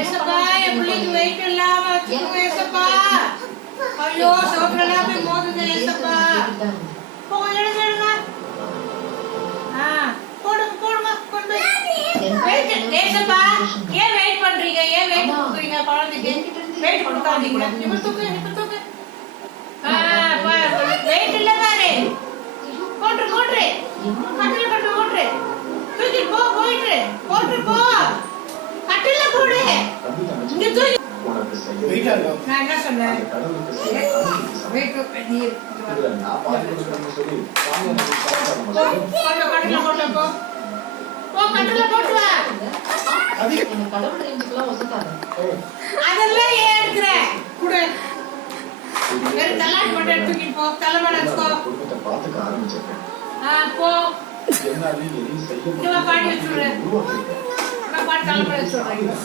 ஏசப்பா என் பிள்ளைக்கு வெயிட் இல்லாம வச்சுக்கோங்க ஏசப்பா. ஐயோ சோப்புல எல்லாம் போய் மோதுங்க ஏசப்பா. போங்க எடுங்க எடுங்க. போடுங்க போடுங்க கொண்டு வெயிட். ஏசப்பா ஏன் வெயிட் பண்றீங்க? ஏன் வெயிட் கொடுக்குறீங்க குழந்தைக்கு? வெயிட் கொடுக்காதீங்க. இப்ப தூக்கு இப்ப தூக்கு. வெயிட் இல்ல பாரு. போட்டு போட்டு கட்டில கட்டு போட்டு தூக்கி போ போயிட்டு போட்டு போ கட்டில போடு. இங்க தூக்கி வெயிட் ஆகும். நான் என்ன சொன்னேன்? வெயிட் நீ நான் பாத்து கொடுக்கணும்னு சொல்லி கட்டில போட்டு போ போ கட்டில போட்டு வா. அது இந்த கடவுள் ரேஞ்சுக்குலாம் ஒதுக்காத. அதெல்லாம் ஏன் எடுக்கிற குடு. வேற தலாடி போட்டு தூக்கி போ. தலைமடை வச்சுக்கோ. குடும்பத்தை பாத்துக்க ஆரம்பிச்சிருக்கேன். போ. என்னால எதையும் செய்ய இங்க பாடி வச்சுடு. முடியாது. நான் பாடி தலைமடை வச்சுடுறேன்.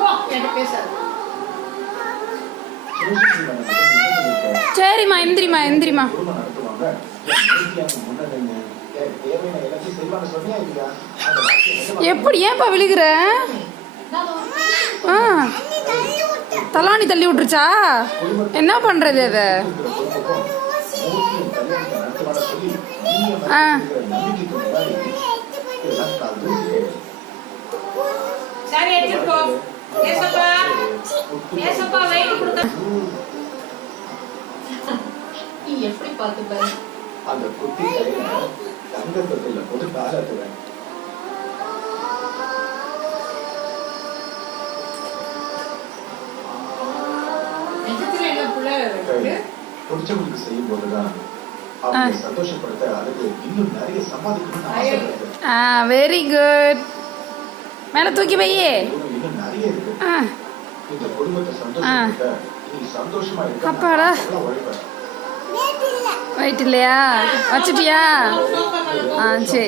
போ என்ன பேசாத. சரிம்மா எந்திரிமா எந்திரிமா. குடும்பம் நடத்துவாங்க. முன்னே தேவையான எல்லாத்தையும் செய்வாங்க சொன்னியா இல்லையா? எப்படி ஏன்பா விழுகிற? தலாணி தள்ளி விட்டுருச்சா? என்ன பண்றது அத? சரி எடுத்து போ. ஏசப்பா ஏசப்பா வெயிட் கொடுங்க. நீ எப்படி பாத்துப்ப? அந்த குட்டி கையில தங்க தொட்டில போட்டு தாளாட்டுவேன். நிஜத்துல என்ன புள்ள பிடிச்சவங்களுக்கு செய்யும் போதுதான் அவங்க சந்தோஷப்படுத்த அதுக்கு இன்னும் நிறைய சம்பாதிக்கணும்னு ஆசைப்படுது. Very good. மேல தூக்கி வையே. இன்னும் நிறைய இருக்கு. இந்த குடும்பத்தை சந்தோஷப்படுத்த நீ சந்தோஷமா இருக்க. அப்பாடா. உழைப்ப வெயிட் இல்லையா? வச்சுட்டியா? சரி.